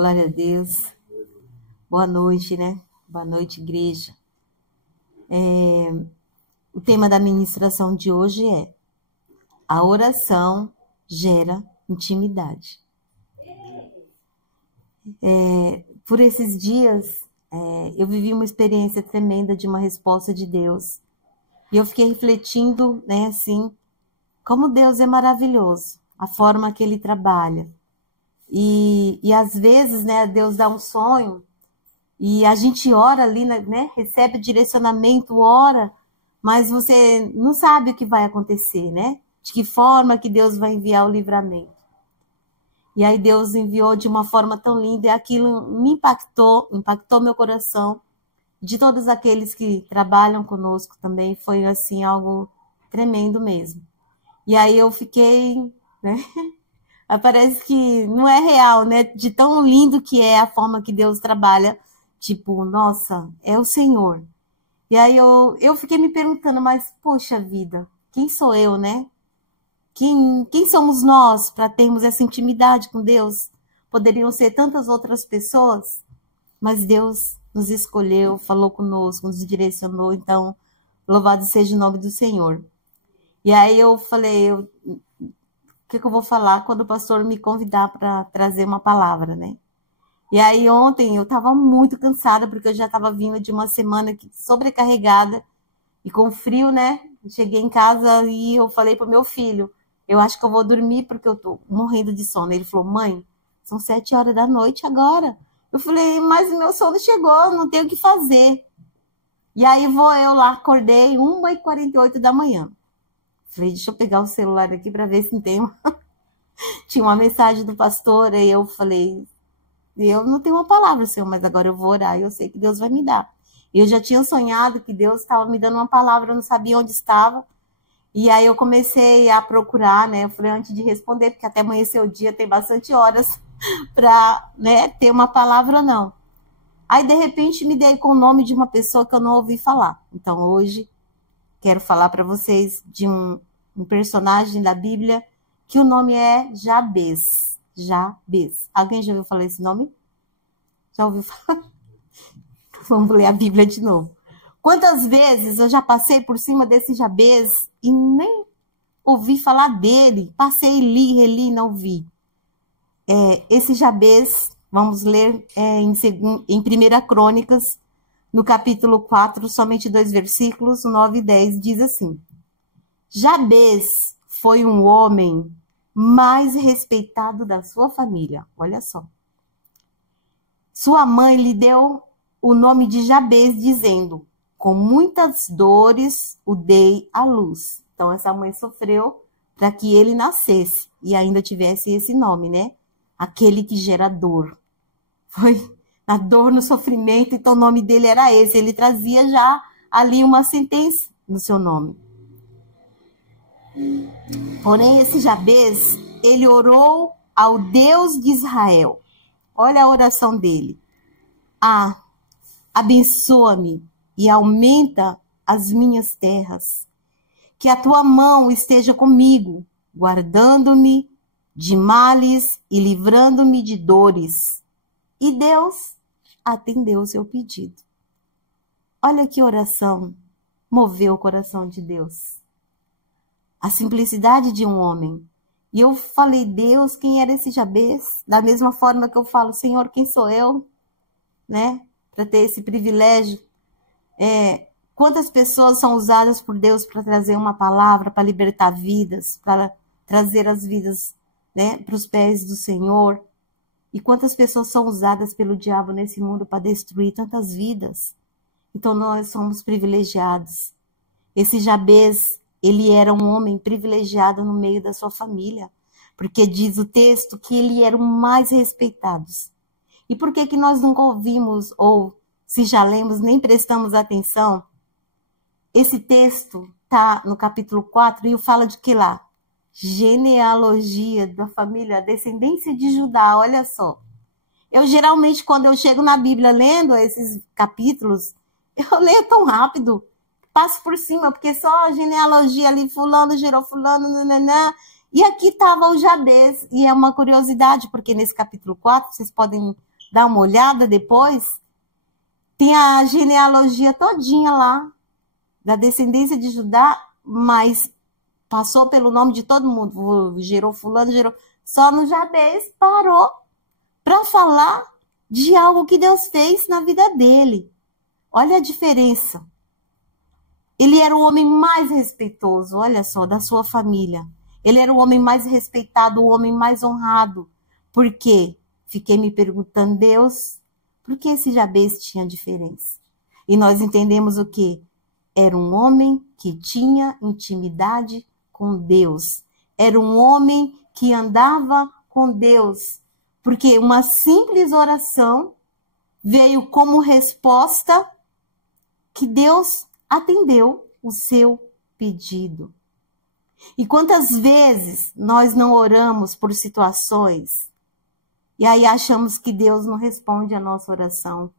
Glória a Deus. Boa noite, né? Boa noite, igreja. O tema da ministração de hoje é: a oração gera intimidade. Por esses dias, eu vivi uma experiência tremenda de uma resposta de Deus. E eu fiquei refletindo, né, assim, como Deus é maravilhoso, a forma que Ele trabalha. E às vezes, né, Deus dá um sonho e a gente ora ali, né, recebe direcionamento, ora, mas você não sabe o que vai acontecer, né? De que forma que Deus vai enviar o livramento. E aí Deus enviou de uma forma tão linda e aquilo me impactou meu coração. De todos aqueles que trabalham conosco também, foi assim algo tremendo mesmo. E aí eu fiquei, né? Parece que não é real, né? De tão lindo que é a forma que Deus trabalha. Tipo, nossa, é o Senhor. E aí eu fiquei me perguntando, mas poxa vida, quem sou eu, né? Quem somos nós para termos essa intimidade com Deus? Poderiam ser tantas outras pessoas, mas Deus nos escolheu, falou conosco, nos direcionou. Então, louvado seja o nome do Senhor. E aí eu falei, o que eu vou falar quando o pastor me convidar para trazer uma palavra, né? E aí ontem eu estava muito cansada, porque eu já estava vindo de uma semana sobrecarregada e com frio, né? Cheguei em casa e eu falei pro meu filho, eu acho que eu vou dormir porque eu tô morrendo de sono. Ele falou, mãe, são 7 horas da noite agora. Eu falei, mas meu sono chegou, não tenho o que fazer. E aí vou eu lá, acordei 1h48 da manhã. Falei, deixa eu pegar o celular aqui para ver se não tem Tinha uma mensagem do pastor, aí eu falei, eu não tenho uma palavra, Senhor, mas agora eu vou orar e eu sei que Deus vai me dar. Eu já tinha sonhado que Deus estava me dando uma palavra, eu não sabia onde estava. E aí eu comecei a procurar, né? Eu falei, antes de responder, porque até amanhecer o dia tem bastante horas para, né, ter uma palavra ou não. Aí, de repente, me dei com o nome de uma pessoa que eu não ouvi falar. Então, hoje, quero falar para vocês de um personagem da Bíblia que o nome é Jabez. Jabez. Alguém já ouviu falar esse nome? Já ouviu falar? Vamos ler a Bíblia de novo. Quantas vezes eu já passei por cima desse Jabez e nem ouvi falar dele? Passei, li, reli e não vi. Esse Jabez, vamos ler em 1 Crônicas, no capítulo 4, somente 2 versículos, 9 e 10, diz assim: Jabez foi um homem mais respeitado da sua família. Olha só. Sua mãe lhe deu o nome de Jabez, dizendo, com muitas dores o dei à luz. Então, essa mãe sofreu para que ele nascesse e ainda tivesse esse nome, né? Aquele que gera dor. Foi na dor, no sofrimento, então o nome dele era esse. Ele trazia já ali uma sentença no seu nome. Porém, esse Jabez, ele orou ao Deus de Israel. Olha a oração dele. Abençoa-me e aumenta as minhas terras. Que a tua mão esteja comigo, guardando-me de males e livrando-me de dores. E Deus atendeu o seu pedido. Olha que oração moveu o coração de Deus. A simplicidade de um homem. E eu falei, Deus, quem era esse Jabez? Da mesma forma que eu falo, Senhor, quem sou eu? Né? Para ter esse privilégio. Quantas pessoas são usadas por Deus para trazer uma palavra, para libertar vidas, para trazer as vidas, né, para os pés do Senhor. E quantas pessoas são usadas pelo diabo nesse mundo para destruir tantas vidas. Então nós somos privilegiados. Esse Jabez, ele era um homem privilegiado no meio da sua família, porque diz o texto que ele era o mais respeitado. E por que nós nunca ouvimos, ou se já lemos, nem prestamos atenção? Esse texto está no capítulo 4 e fala de que lá? Genealogia da família, a descendência de Judá, olha só. Eu geralmente, quando eu chego na Bíblia lendo esses capítulos, eu leio tão rápido, passo por cima, porque só a genealogia ali, fulano gerou fulano, nananã. E aqui estava o Jabez, e é uma curiosidade, porque nesse capítulo 4, vocês podem dar uma olhada depois, tem a genealogia todinha lá, da descendência de Judá, mas passou pelo nome de todo mundo, gerou fulano, gerou... Só no Jabez parou para falar de algo que Deus fez na vida dele. Olha a diferença. Ele era o homem mais respeitoso, olha só, da sua família. Ele era o homem mais respeitado, o homem mais honrado. Por quê? Fiquei me perguntando, Deus, por que esse Jabez tinha diferença? E nós entendemos o quê? Era um homem que tinha intimidade com Deus. Era um homem que andava com Deus. Porque uma simples oração veio como resposta que Deus atendeu o seu pedido. E quantas vezes nós não oramos por situações e aí achamos que Deus não responde a nossa oração?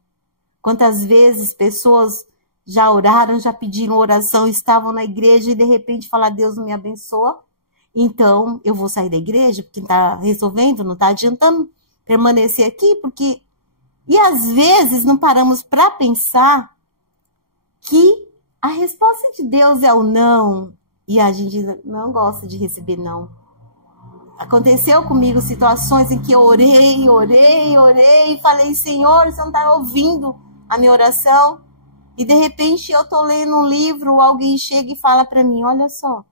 Quantas vezes pessoas já oraram, já pediram oração, estavam na igreja e de repente falam, Deus não me abençoa, então eu vou sair da igreja porque está resolvendo, não está adiantando permanecer aqui, porque... E às vezes não paramos para pensar que a resposta de Deus é o não, e a gente não gosta de receber não. Aconteceu comigo situações em que eu orei, e falei, Senhor, você não está ouvindo a minha oração? E de repente eu estou lendo um livro, alguém chega e fala para mim, olha só,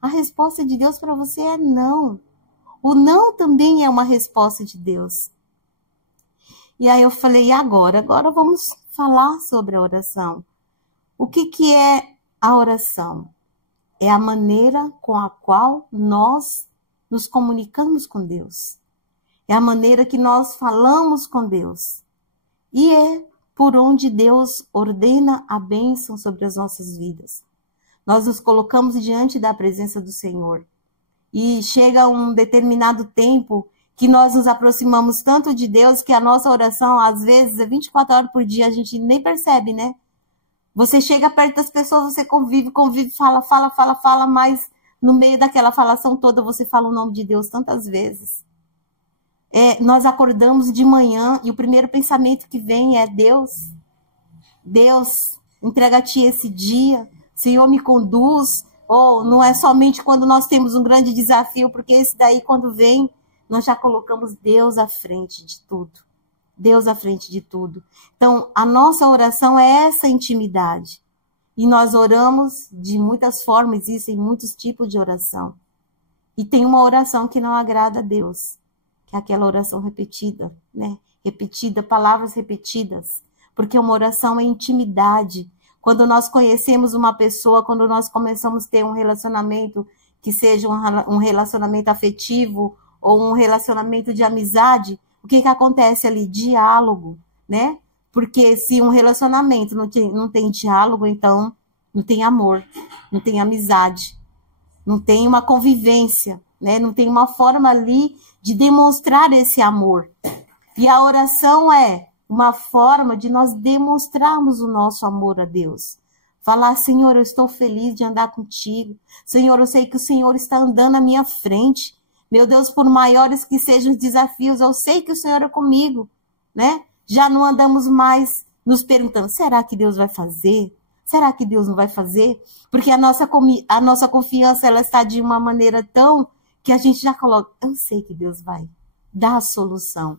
a resposta de Deus para você é não. O não também é uma resposta de Deus. E aí eu falei, e agora? Agora vamos falar sobre a oração. O que é a oração? É a maneira com a qual nós nos comunicamos com Deus. É a maneira que nós falamos com Deus. E é por onde Deus ordena a bênção sobre as nossas vidas. Nós nos colocamos diante da presença do Senhor. E chega um determinado tempo que nós nos aproximamos tanto de Deus que a nossa oração, às vezes, é 24 horas por dia, a gente nem percebe, né? Você chega perto das pessoas, você convive, fala, mas no meio daquela falação toda você fala o nome de Deus tantas vezes. Nós acordamos de manhã e o primeiro pensamento que vem é Deus, entrega a Ti esse dia, Senhor, me conduz. Ou não é somente quando nós temos um grande desafio, porque esse daí quando vem, nós já colocamos Deus à frente de tudo. Deus à frente de tudo. Então, a nossa oração é essa intimidade. E nós oramos de muitas formas, existem muitos tipos de oração. E tem uma oração que não agrada a Deus, que é aquela oração repetida, né? Repetida, palavras repetidas. Porque uma oração é intimidade. Quando nós conhecemos uma pessoa, quando nós começamos a ter um relacionamento que seja um relacionamento afetivo ou um relacionamento de amizade, o que acontece ali? Diálogo, né? Porque se um relacionamento não tem diálogo, então não tem amor, não tem amizade, não tem uma convivência, né? Não tem uma forma ali de demonstrar esse amor. E a oração é uma forma de nós demonstrarmos o nosso amor a Deus. Falar, Senhor, eu estou feliz de andar contigo. Senhor, eu sei que o Senhor está andando à minha frente. Meu Deus, por maiores que sejam os desafios, eu sei que o Senhor é comigo, né? Já não andamos mais nos perguntando, será que Deus vai fazer? Será que Deus não vai fazer? Porque a nossa confiança, ela está de uma maneira tão que a gente já coloca, eu sei que Deus vai dar a solução.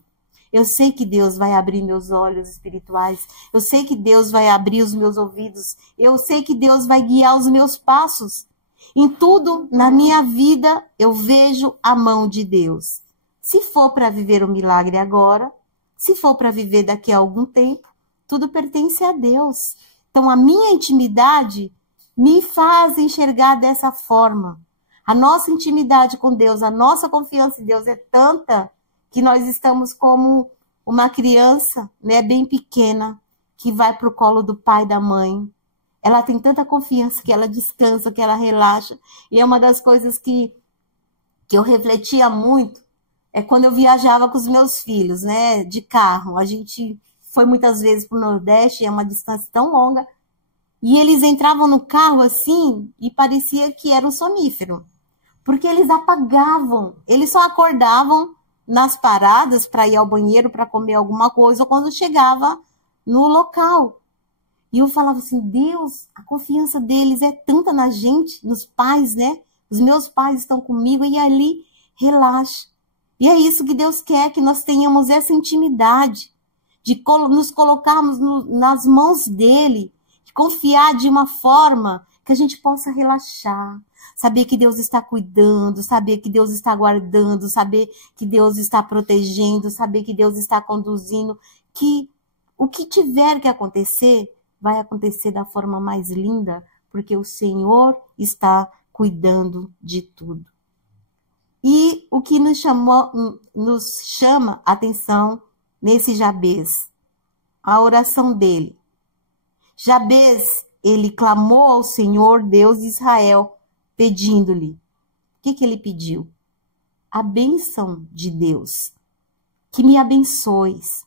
Eu sei que Deus vai abrir meus olhos espirituais. Eu sei que Deus vai abrir os meus ouvidos. Eu sei que Deus vai guiar os meus passos. Em tudo na minha vida eu vejo a mão de Deus. Se for para viver o milagre agora, se for para viver daqui a algum tempo, tudo pertence a Deus. Então a minha intimidade me faz enxergar dessa forma. A nossa intimidade com Deus, a nossa confiança em Deus é tanta que nós estamos como uma criança, né, bem pequena, que vai para o colo do pai e da mãe. Ela tem tanta confiança que ela descansa, que ela relaxa. E é uma das coisas que eu refletia muito, é quando eu viajava com os meus filhos, né, de carro. A gente foi muitas vezes para o Nordeste, é uma distância tão longa, e eles entravam no carro assim, e parecia que era um sonífero. Porque eles apagavam, eles só acordavam nas paradas para ir ao banheiro, para comer alguma coisa, ou quando chegava no local. E eu falava assim, Deus, a confiança deles é tanta na gente, nos pais, né? Os meus pais estão comigo e ali relaxa. E é isso que Deus quer, que nós tenhamos essa intimidade, de nos colocarmos nas mãos dele, de confiar de uma forma que a gente possa relaxar, saber que Deus está cuidando, saber que Deus está guardando, saber que Deus está protegendo, saber que Deus está conduzindo, que o que tiver que acontecer, vai acontecer da forma mais linda, porque o Senhor está cuidando de tudo. E o que nos chama a atenção nesse Jabez, a oração dele. Jabez, ele clamou ao Senhor, Deus de Israel, pedindo-lhe. O que ele pediu? A bênção de Deus. Que me abençoes,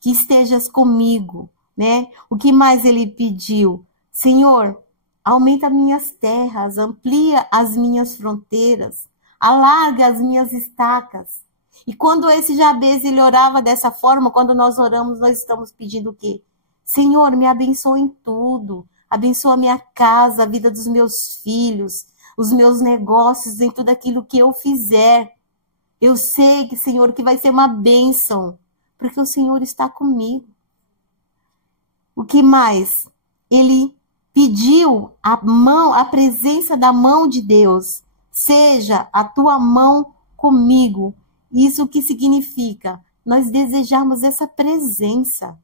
que estejas comigo, né? O que mais ele pediu? Senhor, aumenta minhas terras, amplia as minhas fronteiras, alarga as minhas estacas. E quando esse Jabez, ele orava dessa forma, quando nós oramos, nós estamos pedindo o quê? Senhor, me abençoa em tudo. Abençoa a minha casa, a vida dos meus filhos, os meus negócios, em tudo aquilo que eu fizer. Eu sei que, Senhor, que vai ser uma bênção, porque o Senhor está comigo. O que mais? Ele pediu a presença da mão de Deus. Seja a tua mão comigo. Isso que significa? Nós desejamos essa presença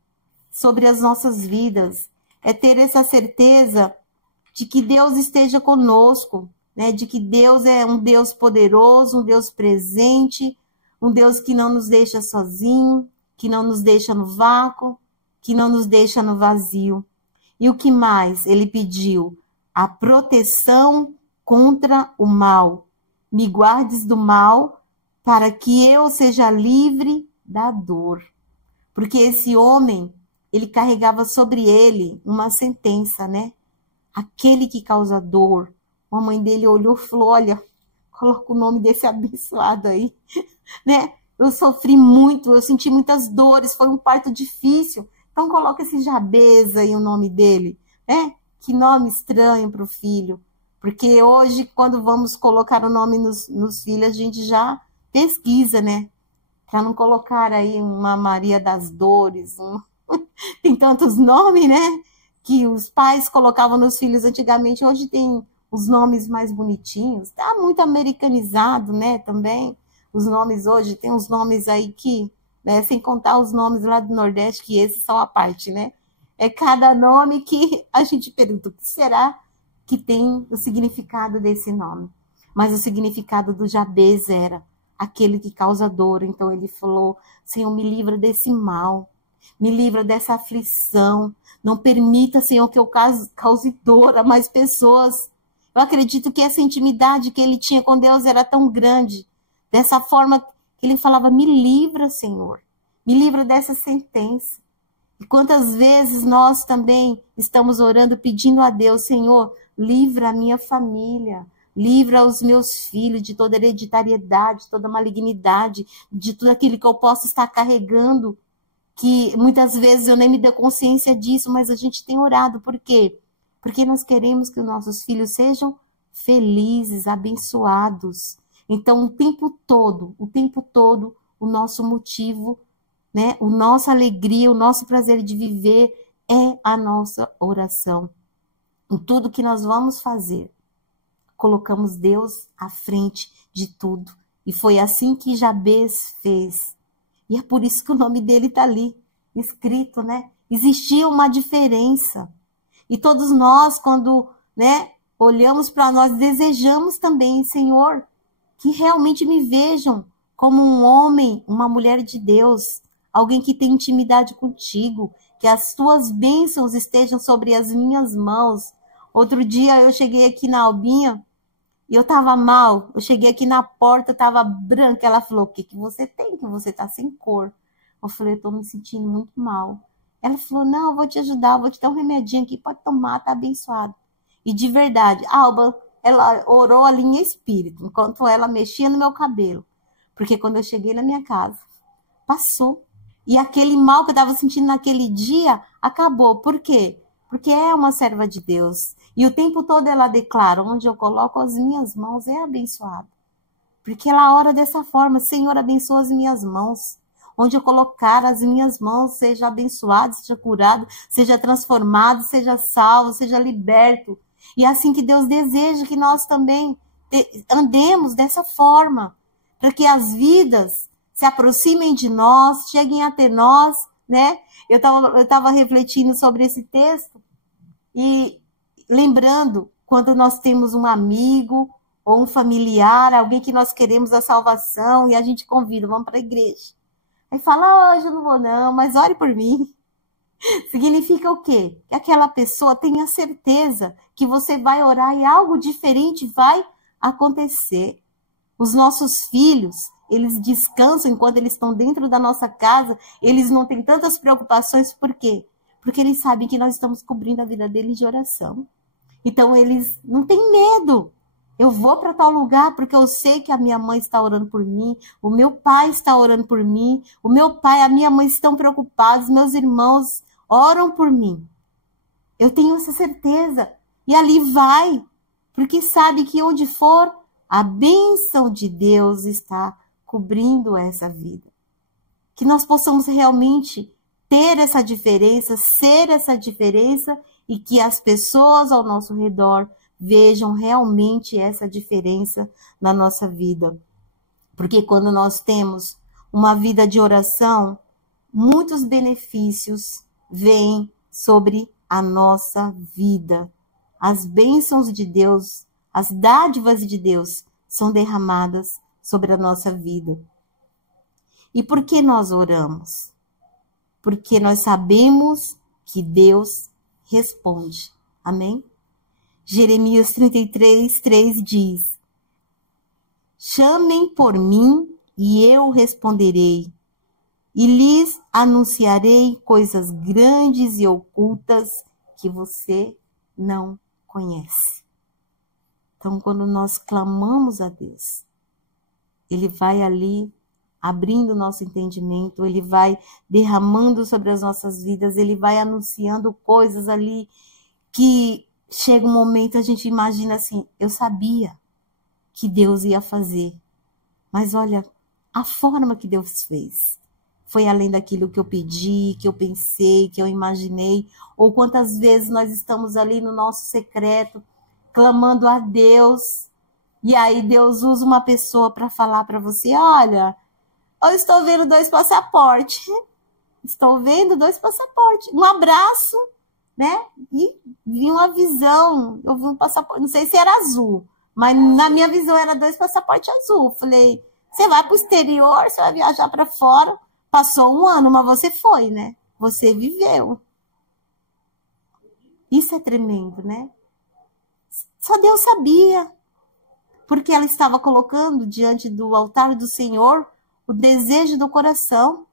sobre as nossas vidas. É ter essa certeza de que Deus esteja conosco, né? De que Deus é um Deus poderoso, um Deus presente, um Deus que não nos deixa sozinho, que não nos deixa no vácuo, que não nos deixa no vazio. E o que mais? Ele pediu a proteção contra o mal. Me guardes do mal, para que eu seja livre da dor. Porque esse homem, ele carregava sobre ele uma sentença, né? Aquele que causa dor. A mãe dele olhou e falou, olha, coloca o nome desse abençoado aí, né? Eu sofri muito, eu senti muitas dores, foi um parto difícil. Então coloca esse Jabez aí, o nome dele, né? Que nome estranho para o filho. Porque hoje, quando vamos colocar o nome nos filhos, a gente já pesquisa, né? Para não colocar aí uma Maria das Dores. Tem tantos nomes, né? Que os pais colocavam nos filhos antigamente. Hoje tem os nomes mais bonitinhos. Tá muito americanizado, né? Também. Os nomes hoje, tem uns nomes aí que, né? Sem contar os nomes lá do Nordeste, que esses são a parte, né? É cada nome que a gente pergunta, o que será que tem o significado desse nome? Mas o significado do Jabez era aquele que causa dor. Então ele falou, Senhor, me livra desse mal, me livra dessa aflição, não permita, Senhor, que eu cause dor a mais pessoas. Eu acredito que essa intimidade que ele tinha com Deus era tão grande, dessa forma que ele falava, me livra, Senhor, me livra dessa sentença. E quantas vezes nós também estamos orando, pedindo a Deus, Senhor, livra a minha família, livra os meus filhos de toda hereditariedade, toda malignidade, de tudo aquilo que eu posso estar carregando, que muitas vezes eu nem me dou consciência disso, mas a gente tem orado. Por quê? Porque nós queremos que os nossos filhos sejam felizes, abençoados. Então, o tempo todo, o nosso motivo, né, a nossa alegria, o nosso prazer de viver é a nossa oração. Em tudo que nós vamos fazer, colocamos Deus à frente de tudo. E foi assim que Jabez fez. E é por isso que o nome dele está ali, escrito, né? Existia uma diferença. E todos nós, quando, né, olhamos para nós, desejamos também, Senhor, que realmente me vejam como um homem, uma mulher de Deus, alguém que tem intimidade contigo, que as tuas bênçãos estejam sobre as minhas mãos. Outro dia eu cheguei aqui na Albinha e eu estava mal. Eu cheguei aqui na porta, estava branca. Ela falou, o que você tem? Que você está sem cor. Eu falei, eu estou me sentindo muito mal. Ela falou, não, eu vou te ajudar, eu vou te dar um remedinho aqui, pode tomar, tá abençoado. E de verdade, Alba, ela orou ali em espírito, enquanto ela mexia no meu cabelo. Porque quando eu cheguei na minha casa, passou. E aquele mal que eu estava sentindo naquele dia acabou. Por quê? Porque é uma serva de Deus. E o tempo todo ela declara: onde eu coloco as minhas mãos é abençoado. Porque ela ora dessa forma: Senhor, abençoa as minhas mãos. Onde eu colocar as minhas mãos, seja abençoado, seja curado, seja transformado, seja salvo, seja liberto. E é assim que Deus deseja que nós também andemos dessa forma, para que as vidas se aproximem de nós, cheguem até nós, né? Eu tava refletindo sobre esse texto e lembrando quando nós temos um amigo ou um familiar, alguém que nós queremos a salvação e a gente convida: vamos para a igreja. Aí fala: hoje eu não vou não, mas ore por mim. Significa o quê? Que aquela pessoa tenha certeza que você vai orar e algo diferente vai acontecer. Os nossos filhos, eles descansam enquanto eles estão dentro da nossa casa, eles não têm tantas preocupações. Por quê? Porque eles sabem que nós estamos cobrindo a vida deles de oração. Então eles não têm medo. Eu vou para tal lugar porque eu sei que a minha mãe está orando por mim, o meu pai está orando por mim, o meu pai e a minha mãe estão preocupados, meus irmãos oram por mim. Eu tenho essa certeza. E ali vai, porque sabe que onde for, a bênção de Deus está cobrindo essa vida. Que nós possamos realmente ter essa diferença, ser essa diferença, e que as pessoas ao nosso redor vejam realmente essa diferença na nossa vida. Porque quando nós temos uma vida de oração, muitos benefícios vêm sobre a nossa vida. As bênçãos de Deus, as dádivas de Deus são derramadas sobre a nossa vida. E por que nós oramos? Porque nós sabemos que Deus responde. Amém? Jeremias 33:3 diz: chamem por mim e eu responderei, e lhes anunciarei coisas grandes e ocultas que você não conhece. Então, quando nós clamamos a Deus, Ele vai ali abrindo o nosso entendimento, Ele vai derramando sobre as nossas vidas, Ele vai anunciando coisas ali que chega um momento a gente imagina assim: eu sabia que Deus ia fazer, mas olha, a forma que Deus fez foi além daquilo que eu pedi, que eu pensei, que eu imaginei. Ou quantas vezes nós estamos ali no nosso secreto, clamando a Deus, e aí Deus usa uma pessoa para falar para você: olha, eu estou vendo 2 passaportes, estou vendo 2 passaportes, um abraço, né? E vi uma visão, eu vi um passaporte, não sei se era azul, mas na minha visão era 2 passaportes azul. Falei: você vai para o exterior, você vai viajar para fora, passou 1 ano, mas você foi, né? Você viveu. Isso é tremendo, né? Só Deus sabia, porque ela estava colocando diante do altar do Senhor o desejo do coração.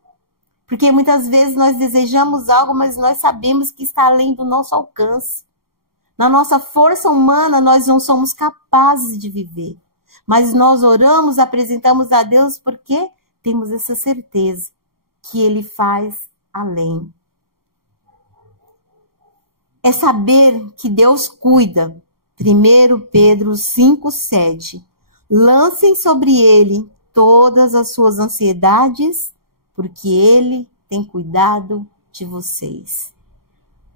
Porque muitas vezes nós desejamos algo, mas nós sabemos que está além do nosso alcance. Na nossa força humana, nós não somos capazes de viver. Mas nós oramos, apresentamos a Deus porque temos essa certeza que Ele faz além. É saber que Deus cuida. 1 Pedro 5,7. Lancem sobre Ele todas as suas ansiedades, porque Ele tem cuidado de vocês.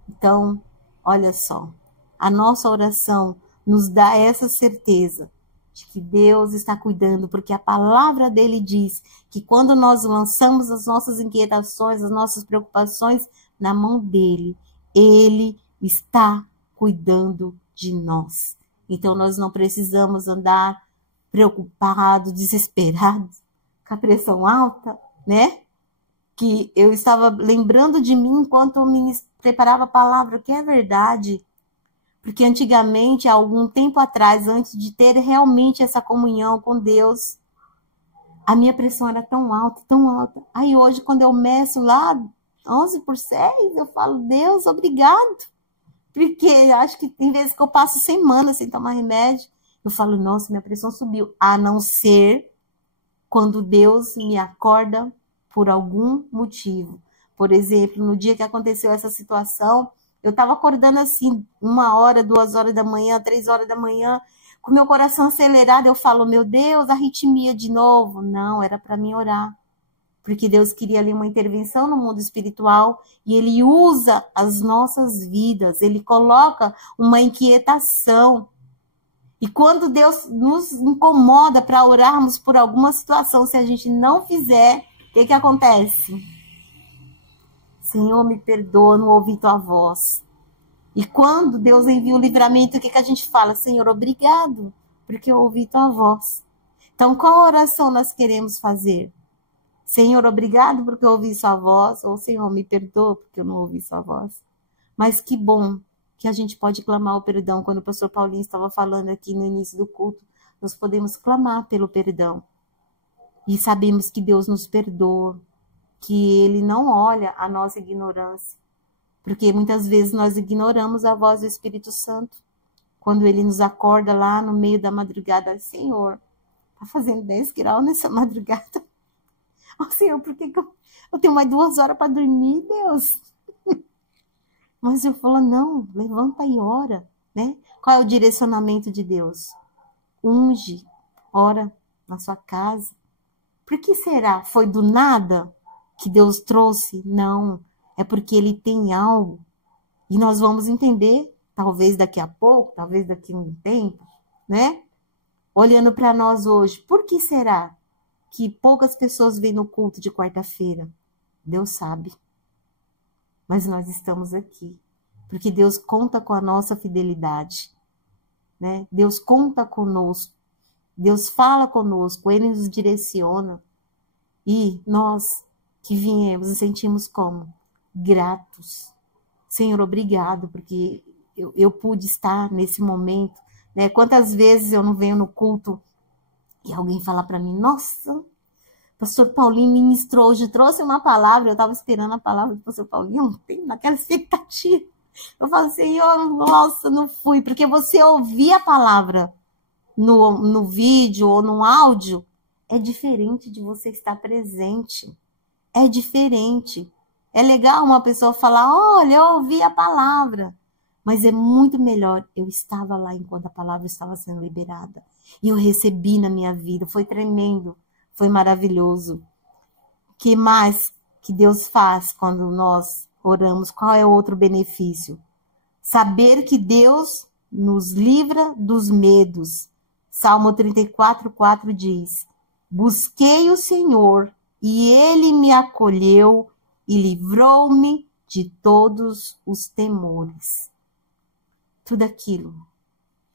Então, olha só, a nossa oração nos dá essa certeza de que Deus está cuidando, porque a palavra dele diz que quando nós lançamos as nossas inquietações, as nossas preocupações na mão dele, ele está cuidando de nós. Então, nós não precisamos andar preocupados, desesperados, com a pressão alta, né? Que eu estava lembrando de mim enquanto eu me preparava a palavra, que é verdade. Porque antigamente, há algum tempo atrás, antes de ter realmente essa comunhão com Deus, a minha pressão era tão alta, tão alta. Aí hoje, quando eu meço lá 11/6, eu falo: Deus, obrigado. Porque acho que tem vezes que eu passo semanas sem tomar remédio, eu falo: nossa, minha pressão subiu. A não ser quando Deus me acorda por algum motivo. Por exemplo, no dia que aconteceu essa situação, eu estava acordando assim, 1h, 2h da manhã, 3h da manhã, com meu coração acelerado. Eu falo, meu Deus, arritmia de novo. Não, era para mim orar. Porque Deus queria ali uma intervenção no mundo espiritual e Ele usa as nossas vidas, Ele coloca uma inquietação. E quando Deus nos incomoda para orarmos por alguma situação, se a gente não fizer, o que acontece? Senhor, me perdoa, não ouvi tua voz. E quando Deus envia o livramento, o que a gente fala? Senhor, obrigado, porque eu ouvi tua voz. Então, qual oração nós queremos fazer? Senhor, obrigado porque eu ouvi sua voz, ou Senhor, me perdoa porque eu não ouvi sua voz. Mas que bom que a gente pode clamar o perdão. Quando o pastor Paulinho estava falando aqui no início do culto, nós podemos clamar pelo perdão. E sabemos que Deus nos perdoa, que Ele não olha a nossa ignorância. Porque muitas vezes nós ignoramos a voz do Espírito Santo. Quando Ele nos acorda lá no meio da madrugada, Senhor, está fazendo 10 graus nessa madrugada. Oh, Senhor, por que eu tenho mais 2 horas para dormir, Deus? Mas eu falo, não, levanta e ora, né? Qual é o direcionamento de Deus? Unge, ora na sua casa. Por que será? Foi do nada que Deus trouxe? Não, é porque Ele tem algo. E nós vamos entender, talvez daqui a pouco, talvez daqui a um tempo, né? Olhando para nós hoje, por que será que poucas pessoas vêm no culto de quarta-feira? Deus sabe. Mas nós estamos aqui, porque Deus conta com a nossa fidelidade, né? Deus conta conosco, Deus fala conosco, Ele nos direciona. E nós que viemos nos sentimos como? Gratos. Senhor, obrigado, porque eu pude estar nesse momento, né? Quantas vezes eu não venho no culto e alguém fala para mim, nossa, pastor Paulinho ministrou hoje, trouxe uma palavra, eu estava esperando a palavra do pastor Paulinho ontem, naquela expectativa. Eu falo, Senhor, nossa, não fui, porque você ouvir a palavra no vídeo ou no áudio é diferente de você estar presente. É diferente. É legal uma pessoa falar, olha, eu ouvi a palavra. Mas é muito melhor, eu estava lá enquanto a palavra estava sendo liberada. E eu recebi na minha vida, foi tremendo, foi maravilhoso. O que mais que Deus faz quando nós oramos? Qual é o outro benefício? Saber que Deus nos livra dos medos. Salmo 34:4 diz, busquei o Senhor e Ele me acolheu e livrou-me de todos os temores. Tudo aquilo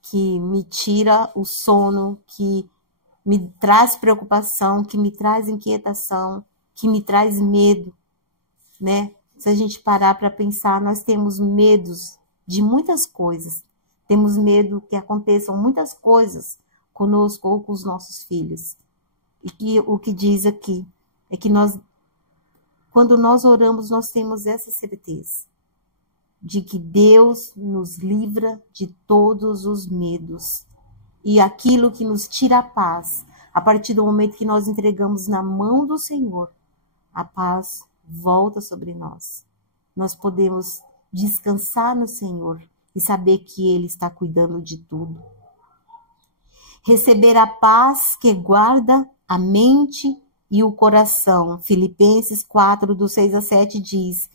que me tira o sono, que me traz preocupação, que me traz inquietação, que me traz medo, né? Se a gente parar para pensar, nós temos medos de muitas coisas. Temos medo que aconteçam muitas coisas conosco ou com os nossos filhos. E que o que diz aqui é que quando nós oramos, nós temos essa certeza de que Deus nos livra de todos os medos. E aquilo que nos tira a paz, a partir do momento que nós entregamos na mão do Senhor, a paz volta sobre nós. Nós podemos descansar no Senhor e saber que Ele está cuidando de tudo. Receber a paz que guarda a mente e o coração. Filipenses 4, do 6-7 diz,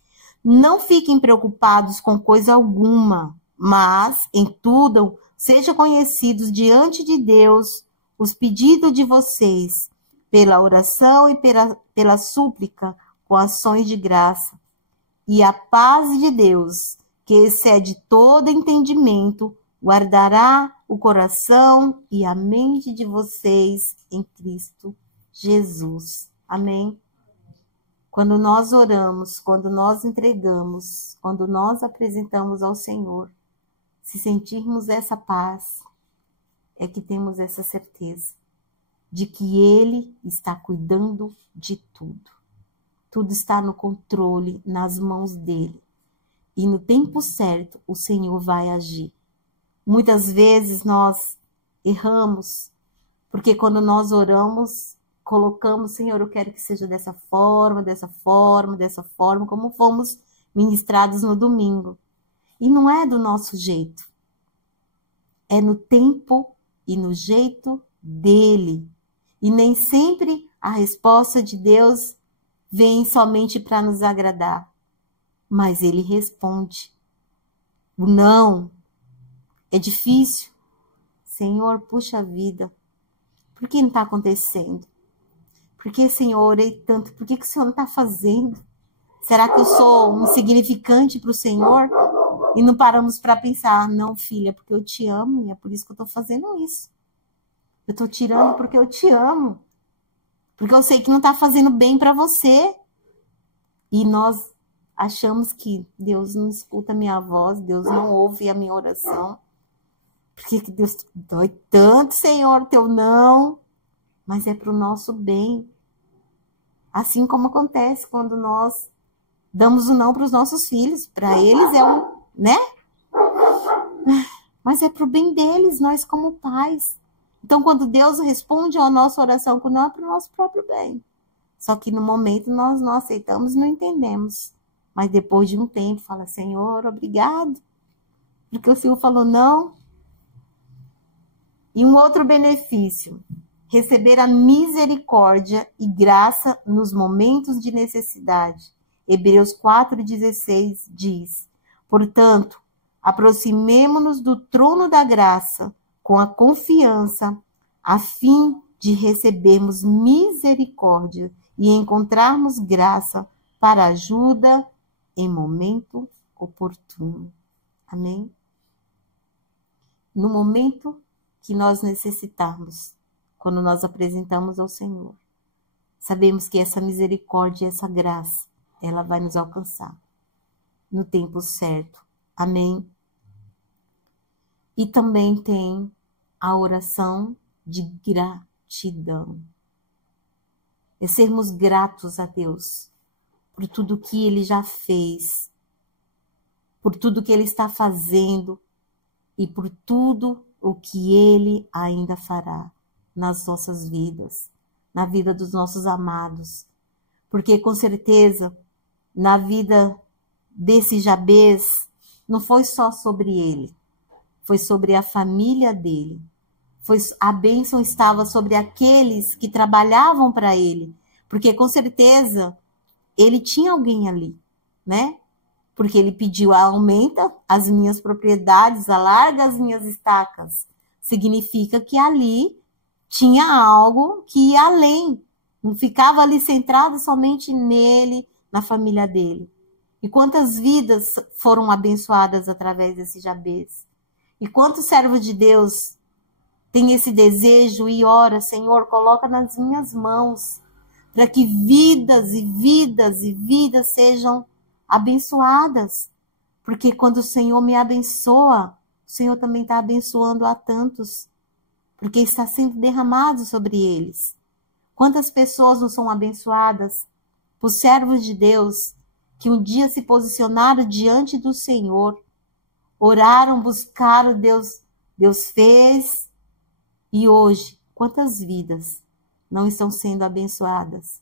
não fiquem preocupados com coisa alguma, mas em tudo sejam conhecidos diante de Deus os pedidos de vocês, pela oração e pela súplica, com ações de graça. E a paz de Deus, que excede todo entendimento, guardará o coração e a mente de vocês em Cristo Jesus. Amém? Quando nós oramos, quando nós entregamos, quando nós apresentamos ao Senhor, se sentirmos essa paz, é que temos essa certeza de que Ele está cuidando de tudo. Tudo está no controle, nas mãos dEle. E no tempo certo, o Senhor vai agir. Muitas vezes nós erramos, porque quando nós oramos colocamos, Senhor, eu quero que seja dessa forma, dessa forma, dessa forma, como fomos ministrados no domingo. E não é do nosso jeito. É no tempo e no jeito dele. E nem sempre a resposta de Deus vem somente para nos agradar. Mas ele responde. O não é difícil. Senhor, puxa vida. Por que não está acontecendo? Por que, Senhor, orei tanto? Por que o Senhor não está fazendo? Será que eu sou insignificante para o Senhor? E não paramos para pensar, não, filha, porque eu te amo e é por isso que eu estou fazendo isso. Eu estou tirando porque eu te amo. Porque eu sei que não está fazendo bem para você. E nós achamos que Deus não escuta a minha voz, Deus não ouve a minha oração. Por que Deus dói tanto, Senhor, teu não? Mas é para o nosso bem. Assim como acontece quando nós damos o não para os nossos filhos. Para eles é um, né? Mas é para o bem deles, nós como pais. Então, quando Deus responde à nossa oração com não, é para o nosso próprio bem. Só que no momento nós não aceitamos e não entendemos. Mas depois de um tempo, fala, Senhor, obrigado. Porque o Senhor falou não. E um outro benefício, receber a misericórdia e graça nos momentos de necessidade. Hebreus 4,16 diz, portanto, aproximemo-nos do trono da graça com a confiança, a fim de recebermos misericórdia e encontrarmos graça para ajuda em momento oportuno. Amém? No momento que nós necessitarmos, quando nós apresentamos ao Senhor, sabemos que essa misericórdia, essa graça, ela vai nos alcançar no tempo certo. Amém? E também tem a oração de gratidão. É sermos gratos a Deus por tudo que Ele já fez, por tudo que Ele está fazendo e por tudo o que Ele ainda fará nas nossas vidas, na vida dos nossos amados. Porque com certeza, na vida desse Jabez, não foi só sobre ele, foi sobre a família dele. A bênção estava sobre aqueles que trabalhavam para ele, porque com certeza ele tinha alguém ali, né? Porque ele pediu, aumenta as minhas propriedades, alarga as minhas estacas. Significa que ali tinha algo que ia além. Não ficava ali centrado somente nele, na família dele. E quantas vidas foram abençoadas através desse Jabez? E quantos servos de Deus têm esse desejo e ora, Senhor, coloca nas minhas mãos, para que vidas e vidas e vidas sejam abençoadas, porque quando o Senhor me abençoa, o Senhor também está abençoando a tantos, porque está sendo derramado sobre eles. Quantas pessoas não são abençoadas por servos de Deus, que um dia se posicionaram diante do Senhor, oraram, buscaram, Deus fez, e hoje, quantas vidas não estão sendo abençoadas?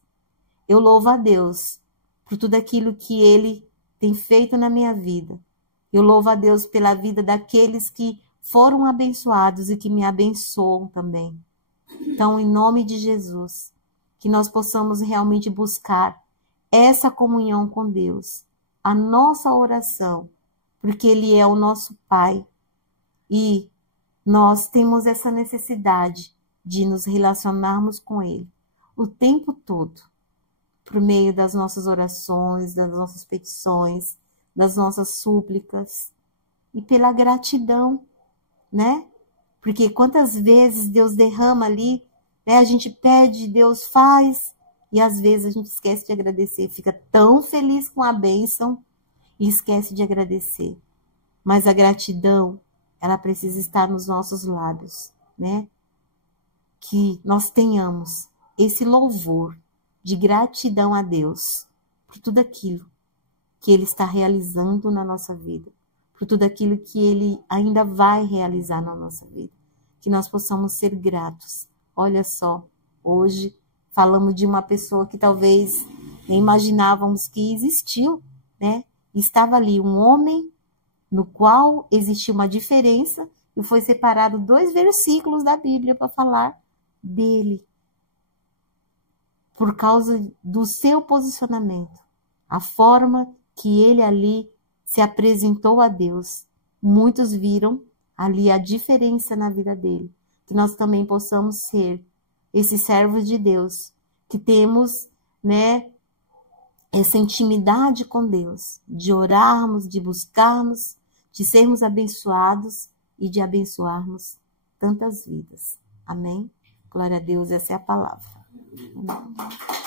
Eu louvo a Deus por tudo aquilo que Ele tem feito na minha vida. Eu louvo a Deus pela vida daqueles que foram abençoados e que me abençoam também. Então, em nome de Jesus, que nós possamos realmente buscar essa comunhão com Deus, a nossa oração, porque Ele é o nosso Pai e nós temos essa necessidade de nos relacionarmos com Ele o tempo todo, por meio das nossas orações, das nossas petições, das nossas súplicas e pela gratidão, né? Porque quantas vezes Deus derrama ali, né? A gente pede, Deus faz, e às vezes a gente esquece de agradecer, fica tão feliz com a bênção e esquece de agradecer. Mas a gratidão, ela precisa estar nos nossos lábios, né? Que nós tenhamos esse louvor de gratidão a Deus por tudo aquilo que Ele está realizando na nossa vida, por tudo aquilo que Ele ainda vai realizar na nossa vida. Que nós possamos ser gratos. Olha só, hoje falamos de uma pessoa que talvez nem imaginávamos que existiu, né? Estava ali um homem no qual existia uma diferença e foi separado 2 versículos da Bíblia para falar dele, por causa do seu posicionamento, a forma que ele ali se apresentou a Deus. Muitos viram ali a diferença na vida dele, que nós também possamos ser esses servos de Deus, que temos, né, essa intimidade com Deus, de orarmos, de buscarmos, de sermos abençoados e de abençoarmos tantas vidas. Amém? Glória a Deus, essa é a palavra. Amém.